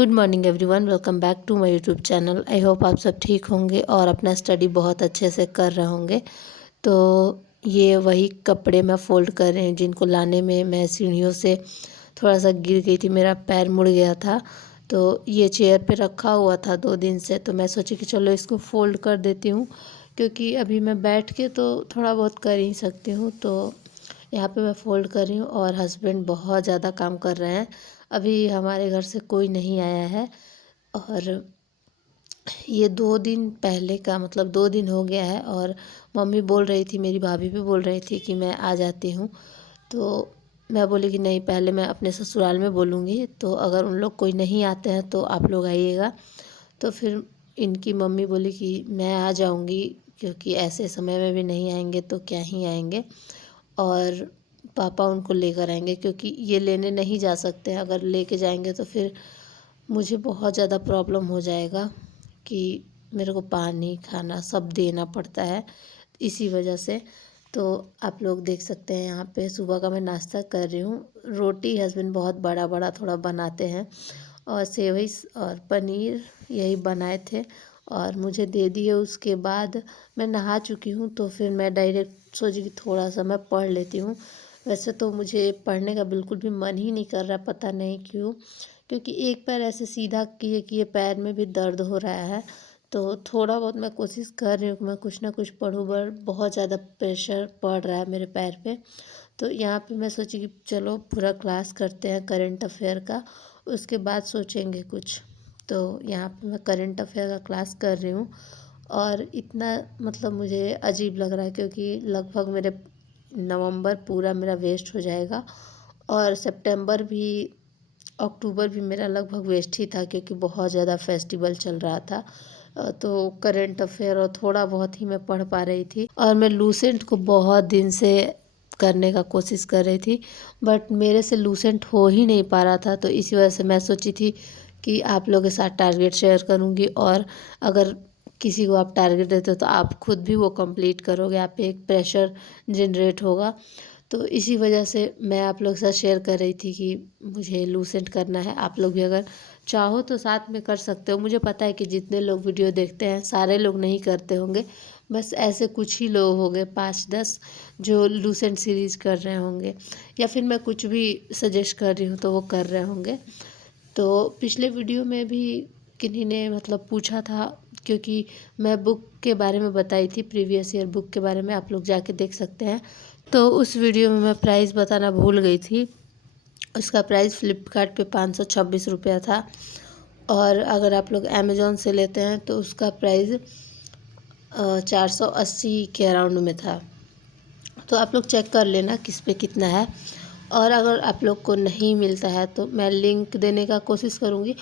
Good morning everyone, welcome back to my YouTube channel. I hope आप सब ठीक होंगे और अपना स्टडी बहुत अच्छे से कर रहे होंगे। तो ये वही कपड़े मैं फ़ोल्ड कर रही हूँ जिनको लाने में मैं सीढ़ियों से थोड़ा सा गिर गई थी, मेरा पैर मुड़ गया था। तो ये चेयर पे रखा हुआ था 2 दिन से, तो मैं सोची कि चलो इसको फ़ोल्ड कर देती हूँ, क्योंकि अभी मैं बैठ के तो थोड़ा बहुत कर ही सकती हूँ। तो यहाँ पे मैं फ़ोल्ड कर रही हूँ और हस्बैंड बहुत ज़्यादा काम कर रहे हैं। अभी हमारे घर से कोई नहीं आया है और ये 2 दिन पहले का, मतलब 2 दिन हो गया है। और मम्मी बोल रही थी, मेरी भाभी भी बोल रही थी कि मैं आ जाती हूँ। तो मैं बोली कि नहीं, पहले मैं अपने ससुराल में बोलूँगी, तो अगर उन लोग कोई नहीं आते हैं तो आप लोग आइएगा। तो फिर इनकी मम्मी बोली कि मैं आ जाऊँगी, क्योंकि ऐसे समय में भी नहीं आएंगे तो क्या ही आएंगे। और पापा उनको लेकर आएंगे, क्योंकि ये लेने नहीं जा सकते हैं। अगर लेके जाएंगे तो फिर मुझे बहुत ज़्यादा प्रॉब्लम हो जाएगा कि मेरे को पानी खाना सब देना पड़ता है, इसी वजह से। तो आप लोग देख सकते हैं यहाँ पे सुबह का मैं नाश्ता कर रही हूँ। रोटी हस्बैंड बहुत बड़ा बड़ा थोड़ा बनाते हैं, और सेवई और पनीर यही बनाए थे और मुझे दे दिए। उसके बाद मैं नहा चुकी हूँ, तो फिर मैं डायरेक्ट सोची कि थोड़ा सा मैं पढ़ लेती हूँ। वैसे तो मुझे पढ़ने का बिल्कुल भी मन ही नहीं कर रहा, पता नहीं क्यों, क्योंकि एक पैर ऐसे सीधा किए किए पैर में भी दर्द हो रहा है। तो थोड़ा बहुत मैं कोशिश कर रही हूँ कि मैं कुछ ना कुछ पढूँ, बट बहुत ज़्यादा प्रेशर पड़ रहा है मेरे पैर पे। तो यहाँ पे मैं सोची कि चलो पूरा क्लास करते हैं करंट अफेयर का, उसके बाद सोचेंगे कुछ। तो यहाँ पे मैं करंट अफेयर का क्लास कर रही हूँ और इतना मतलब मुझे अजीब लग रहा है, क्योंकि लगभग मेरे नवंबर पूरा मेरा वेस्ट हो जाएगा और सितंबर भी, अक्टूबर भी मेरा लगभग वेस्ट ही था, क्योंकि बहुत ज़्यादा फेस्टिवल चल रहा था। तो करंट अफेयर और थोड़ा बहुत ही मैं पढ़ पा रही थी, और मैं लूसेंट को बहुत दिन से करने का कोशिश कर रही थी, बट मेरे से लूसेंट हो ही नहीं पा रहा था। तो इसी वजह से मैं सोची थी कि आप लोगों के साथ टारगेट शेयर करूँगी, और अगर किसी को आप टारगेट देते हो तो आप खुद भी वो कंप्लीट करोगे, आप पे एक प्रेशर जनरेट होगा। तो इसी वजह से मैं आप लोग के साथ शेयर कर रही थी कि मुझे लूसेंट करना है। आप लोग भी अगर चाहो तो साथ में कर सकते हो। मुझे पता है कि जितने लोग वीडियो देखते हैं सारे लोग नहीं करते होंगे, बस ऐसे कुछ ही लोग होंगे 5-10 जो लूसेंट सीरीज़ कर रहे होंगे, या फिर मैं कुछ भी सजेस्ट कर रही हूँ तो वो कर रहे होंगे। तो पिछले वीडियो में भी किन्हीं ने मतलब पूछा था, क्योंकि मैं बुक के बारे में बताई थी, प्रीवियस ईयर बुक के बारे में, आप लोग जाके देख सकते हैं। तो उस वीडियो में मैं प्राइस बताना भूल गई थी। उसका प्राइस फ्लिपकार्ट पे 526 रुपया था, और अगर आप लोग अमेज़ॉन से लेते हैं तो उसका प्राइस 480 के अराउंड में था। तो आप लोग चेक कर लेना किस पे कितना है। और अगर आप लोग को नहीं मिलता है तो मैं लिंक देने का कोशिश करूँगी।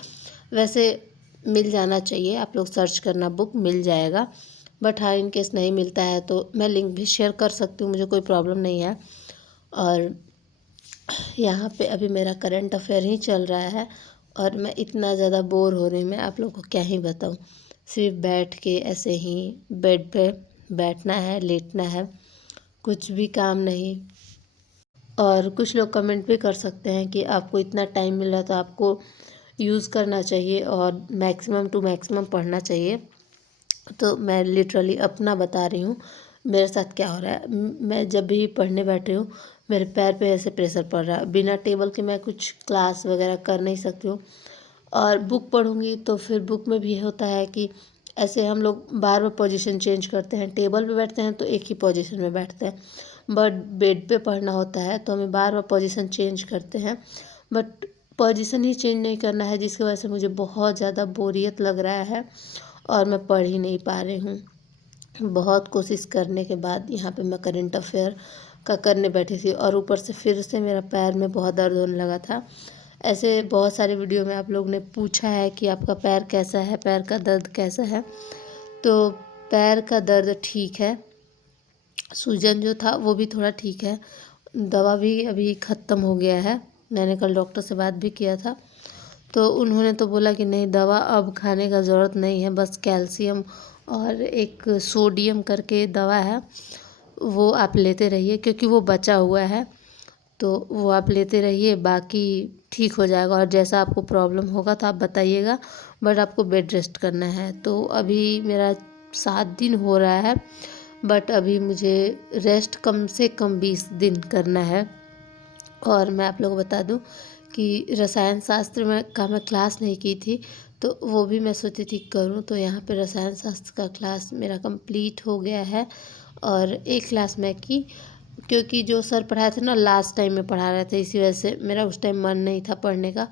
वैसे मिल जाना चाहिए, आप लोग सर्च करना, बुक मिल जाएगा। बट हाँ, इन केस नहीं मिलता है तो मैं लिंक भी शेयर कर सकती हूँ, मुझे कोई प्रॉब्लम नहीं है। और यहाँ पे अभी मेरा करंट अफेयर ही चल रहा है और मैं इतना ज़्यादा बोर हो रही हूँ, मैं आप लोगों को क्या ही बताऊँ। सिर्फ बैठ के ऐसे ही बेड पे बैठना है, लेटना है, कुछ भी काम नहीं। और कुछ लोग कमेंट भी कर सकते हैं कि आपको इतना टाइम मिल रहा है तो आपको यूज़ करना चाहिए और मैक्सिमम टू मैक्सिमम पढ़ना चाहिए। तो मैं लिटरली अपना बता रही हूँ मेरे साथ क्या हो रहा है। मैं जब भी पढ़ने बैठ रही हूँ मेरे पैर पे ऐसे प्रेशर पड़ रहा है, बिना टेबल के मैं कुछ क्लास वगैरह कर नहीं सकती हूँ। और बुक पढ़ूँगी तो फिर बुक में भी होता है कि ऐसे हम लोग बार बार पोजीशन चेंज करते हैं, टेबल पे बैठते हैं तो एक ही पोजीशन में बैठते हैं, बट बेड पे पढ़ना होता है तो हमें बार बार पोजीशन चेंज करते हैं। बट पोजीशन ही चेंज नहीं करना है, जिसकी वजह से मुझे बहुत ज़्यादा बोरियत लग रहा है और मैं पढ़ ही नहीं पा रही हूँ। बहुत कोशिश करने के बाद यहाँ पे मैं करंट अफेयर का करने बैठी थी, और ऊपर से फिर से मेरा पैर में बहुत दर्द होने लगा था। ऐसे बहुत सारे वीडियो में आप लोग ने पूछा है कि आपका पैर कैसा है, पैर का दर्द कैसा है। तो पैर का दर्द ठीक है, सूजन जो था वो भी थोड़ा ठीक है, दवा भी अभी ख़त्म हो गया है। मैंने कल डॉक्टर से बात भी किया था, तो उन्होंने तो बोला कि नहीं, दवा अब खाने का ज़रूरत नहीं है, बस कैल्शियम और एक सोडियम करके दवा है, वो आप लेते रहिए, क्योंकि वो बचा हुआ है। तो वो आप लेते रहिए, बाकी ठीक हो जाएगा। और जैसा आपको प्रॉब्लम होगा तो आप बताइएगा, बट आपको बेड रेस्ट करना है। तो अभी मेरा 7 दिन हो रहा है, बट अभी मुझे रेस्ट कम से कम 20 दिन करना है। और मैं आप लोगों को बता दूं कि रसायन शास्त्र में मैं क्लास नहीं की थी, तो वो भी मैं सोची थी करूं। तो यहाँ पे रसायन शास्त्र का क्लास मेरा कंप्लीट हो गया है, और एक क्लास मैं की, क्योंकि जो सर पढ़ाए थे ना लास्ट टाइम में पढ़ा रहे थे, इसी वजह से मेरा उस टाइम मन नहीं था पढ़ने का,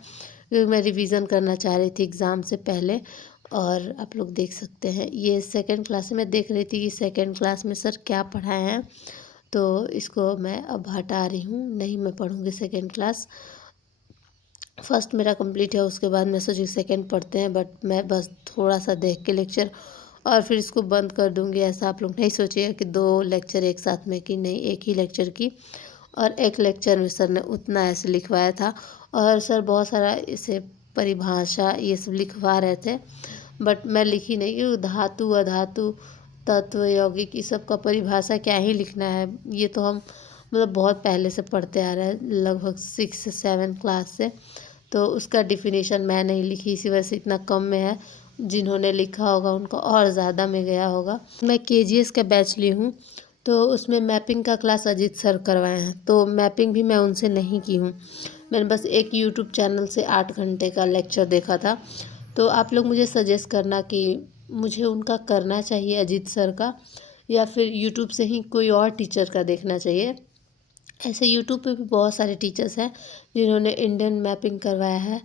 क्योंकि मैं रिवीज़न करना चाह रही थी एग्ज़ाम से पहले। और आप लोग देख सकते हैं ये सेकंड क्लास में देख रही थी कि सेकंड क्लास में सर क्या पढ़ाए हैं, तो इसको मैं अब हटा रही हूँ, नहीं मैं पढ़ूँगी सेकंड क्लास। फर्स्ट मेरा कंप्लीट है, उसके बाद मैं सोची सेकंड पढ़ते हैं, बट मैं बस थोड़ा सा देख के लेक्चर और फिर इसको बंद कर दूंगी। ऐसा आप लोग नहीं सोचिएगा कि 2 लेक्चर एक साथ में की, नहीं, एक ही लेक्चर की। और एक लेक्चर में सर ने उतना ऐसे लिखवाया था, और सर बहुत सारा इसे परिभाषा ये सब लिखवा रहे थे, बट मैं लिखी नहीं, क्योंकि धातु अधातु तत्व यौगिक ये सब का परिभाषा क्या ही लिखना है। ये तो हम मतलब बहुत पहले से पढ़ते आ रहे हैं, लगभग 6-7 क्लास से। तो उसका डिफिनीशन मैं नहीं लिखी, इसी वजह से इतना कम में है। जिन्होंने लिखा होगा उनको और ज़्यादा में गया होगा। मैं केजीएस का बैच ली हूँ, तो उसमें मैपिंग का क्लास अजीत सर करवाए हैं, तो मैपिंग भी मैं उनसे नहीं की हूँ। मैंने बस एक यूट्यूब चैनल से 8 घंटे का लेक्चर देखा था। तो आप लोग मुझे सजेस्ट करना कि मुझे उनका करना चाहिए अजीत सर का, या फिर यूट्यूब से ही कोई और टीचर का देखना चाहिए। ऐसे यूट्यूब पे भी बहुत सारे टीचर्स हैं जिन्होंने इंडियन मैपिंग करवाया है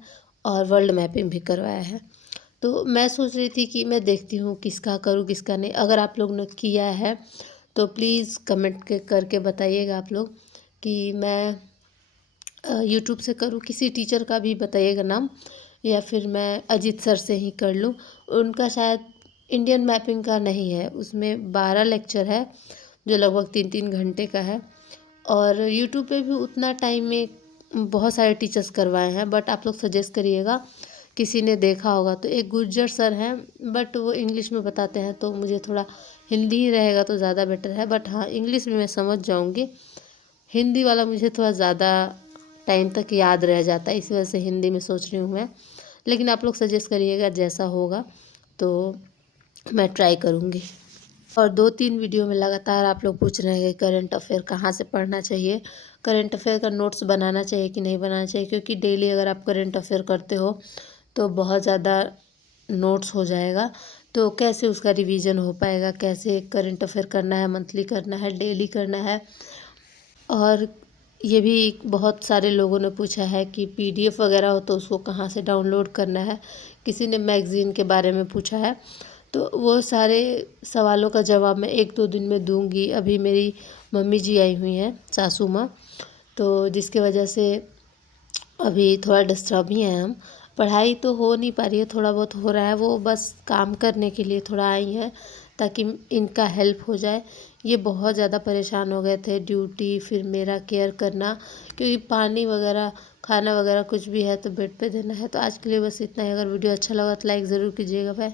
और वर्ल्ड मैपिंग भी करवाया है। तो मैं सोच रही थी कि मैं देखती हूँ किसका करूँ किसका नहीं। अगर आप लोग ने किया है तो प्लीज़ कमेंट के करके बताइएगा आप लोग कि मैं यूट्यूब से करूँ, किसी टीचर का भी बताइएगा नाम, या फिर मैं अजीत सर से ही कर लूँ। उनका शायद इंडियन मैपिंग का नहीं है, उसमें 12 लेक्चर है जो लगभग 3-3 घंटे का है। और यूट्यूब पे भी उतना टाइम में बहुत सारे टीचर्स करवाए हैं, बट आप लोग सजेस्ट करिएगा, किसी ने देखा होगा तो। एक गुर्जर सर हैं, बट वो इंग्लिश में बताते हैं, तो मुझे थोड़ा हिंदी ही रहेगा तो ज़्यादा बेटर है। बट हाँ, इंग्लिश में मैं समझ जाऊँगी, हिंदी वाला मुझे थोड़ा ज़्यादा टाइम तक याद रह जाता है, इस वजह से हिंदी में सोच रही हूँ मैं। लेकिन आप लोग सजेस्ट करिएगा, जैसा होगा तो मैं ट्राई करूँगी। और 2-3 वीडियो में लगातार आप लोग पूछ रहे हैं कि करंट अफेयर कहाँ से पढ़ना चाहिए, करंट अफेयर का नोट्स बनाना चाहिए कि नहीं बनाना चाहिए, क्योंकि डेली अगर आप करंट अफेयर करते हो तो बहुत ज़्यादा नोट्स हो जाएगा। तो कैसे उसका रिवीजन हो पाएगा, कैसे करंट अफेयर करना है, मंथली करना है, डेली करना है। और ये भी बहुत सारे लोगों ने पूछा है कि पीडीएफ वगैरह हो तो उसको कहाँ से डाउनलोड करना है। किसी ने मैगज़ीन के बारे में पूछा है, तो वो सारे सवालों का जवाब मैं 1-2 दिन में दूंगी। अभी मेरी मम्मी जी आई हुई हैं, सासू माँ, तो जिसके वजह से अभी थोड़ा डिस्टर्ब ही हैं हम। पढ़ाई तो हो नहीं पा रही है, थोड़ा बहुत हो रहा है, वो बस काम करने के लिए थोड़ा आई हैं ताकि इनका हेल्प हो जाए। ये बहुत ज़्यादा परेशान हो गए थे, ड्यूटी फिर मेरा केयर करना, क्योंकि पानी वगैरह खाना वगैरह कुछ भी है तो बेड पे देना है। तो आज के लिए बस इतना ही। अगर वीडियो अच्छा लगा तो लाइक ज़रूर कीजिएगा। बाय।